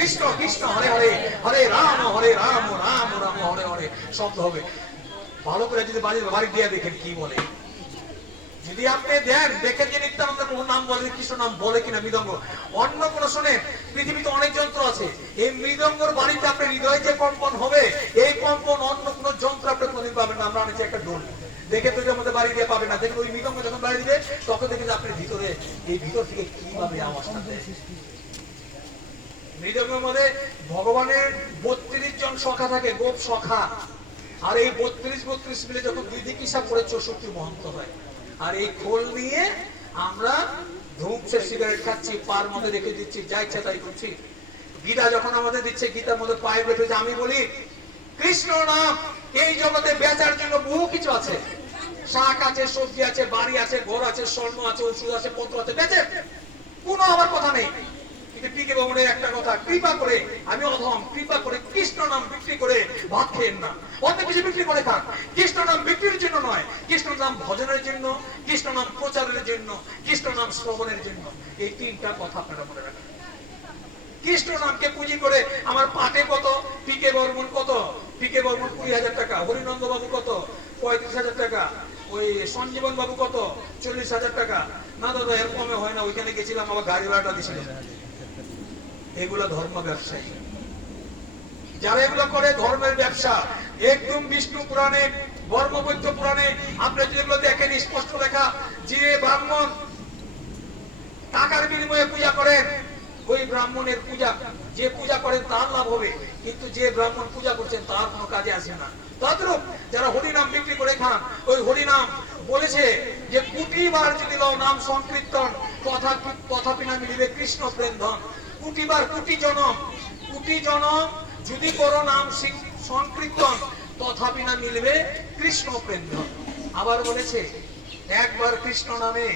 কৃষ্ণ কৃষ্ণ, হরে হরে হরে রাম হরে রাম রাম রাম, হরে হরে, শব্দ হবে। ভালো করে যদি বাড়ির বাড়ি দিয়ে দেখেন কি বলে। যদি আপনি দেন দেখেন যে নিত্যানন্দ কোন নাম বলে, কৃষ্ণ নাম বলে কিনা মৃদঙ্গ। অন্য কোন শোনেন, পৃথিবীতে অনেক যন্ত্র আছে। এই মৃদঙ্গর বাড়িতে আপনার হৃদয়ে যে কম্পন হবে, এই কম্পন অন্য কোন যন্ত্র আপনি কোনদিন পাবেন না। আমরা আনেছি একটা ডোল। দেখে তো মধ্যে বাড়ি দিয়ে পাবেন না। দেখুন ওই মৃদঙ্গ যখন বাড়ি দিবে, তখন দেখে আপনি ভিতরে, এই ভিতর থেকে কীভাবে আওয়াজটা দেয়। মৃদঙ্গের মধ্যে ভগবানের বত্রিশ জন সখা থাকে, গোপ সখা। আর এই বত্রিশ বত্রিশ মিলে যখন দুই দিক করে চৌষট্টি মহন্ত হয়। আর এই খোল নিয়ে আমরা ধূমসে সিগারেট খাচ্ছি, পার মধ্যে রেখে দিচ্ছি, যা ইচ্ছা তাই করছি। গীতা যখন আমাদের দিচ্ছে, গীতার মধ্যে পায়ে যে আমি বলি, কৃষ্ণ নাম, এই জগতে বেচার জন্য বহু কিছু আছে। শাক আছে, সবজি আছে, বাড়ি আছে, ঘর আছে, স্বর্ণ আছে, ওষুধ আছে, পত্র আছে, বেচে কোনো আমার কথা নেই কিন্তু বাবুনের একটা কথা, কৃপা করে, আমি অধম কৃপা করে, কৃষ্ণ নাম বিক্রি করে ভাত খেয়েন না। অন্য কিছু বিক্রি করে খান কৃষ্ণ নাম বিক্রির জন্য নয়, কৃষ্ণ নাম ভজনের জন্য, কৃষ্ণ নাম প্রচারের জন্য, কৃষ্ণ নাম শ্রবণের জন্য। এই তিনটা কথা আপনারা মনে রাখেন। কৃষ্ণ নামকে পুঁজি করে আমার পাটে কত, পিকে বর্মন কত? পিকে বর্মন কুড়ি হাজার টাকা, হরিনন্দ বাবু কত? পঁয়ত্রিশ হাজার টাকা, ওই সঞ্জীবন বাবু কত? চল্লিশ হাজার টাকা। না দাদা এর কমে হয় না, ওইখানে গেছিলাম, আমার গাড়ি ভাড়াটা দিছিল। এগুলো ধর্ম ব্যবসায়ী যারা এগুলো করে, ধর্মের ব্যবসা। একদম বিষ্ণু পুরাণে, বর্মবৈদ্য পুরাণে আপনি যেগুলো দেখেন, স্পষ্ট লেখা, যে ব্রাহ্মণ টাকার বিনিময়ে পূজা করেন, ওই ব্রাহ্মণের পূজা, যে পূজা করেন তার লাভ হবে। কিন্তু যে ব্রাহ্মণ পূজা করছেন তার কোনো কাজে আসে না। তদ্রূপ যারা হরিনাম বিক্রি করে খান, ওই হরিনাম বলেছে যে কোটি বার যদি নাম সংকীর্তন, কথা তথাপি না মিলিবে কৃষ্ণ প্রেম ধন। কোটি কুটি জনম কুটি জনম যদি করো নাম সংকীর্তন, তথাপি না মিলবে কৃষ্ণ প্রেম আবার বলেছে, একবার কৃষ্ণ নামে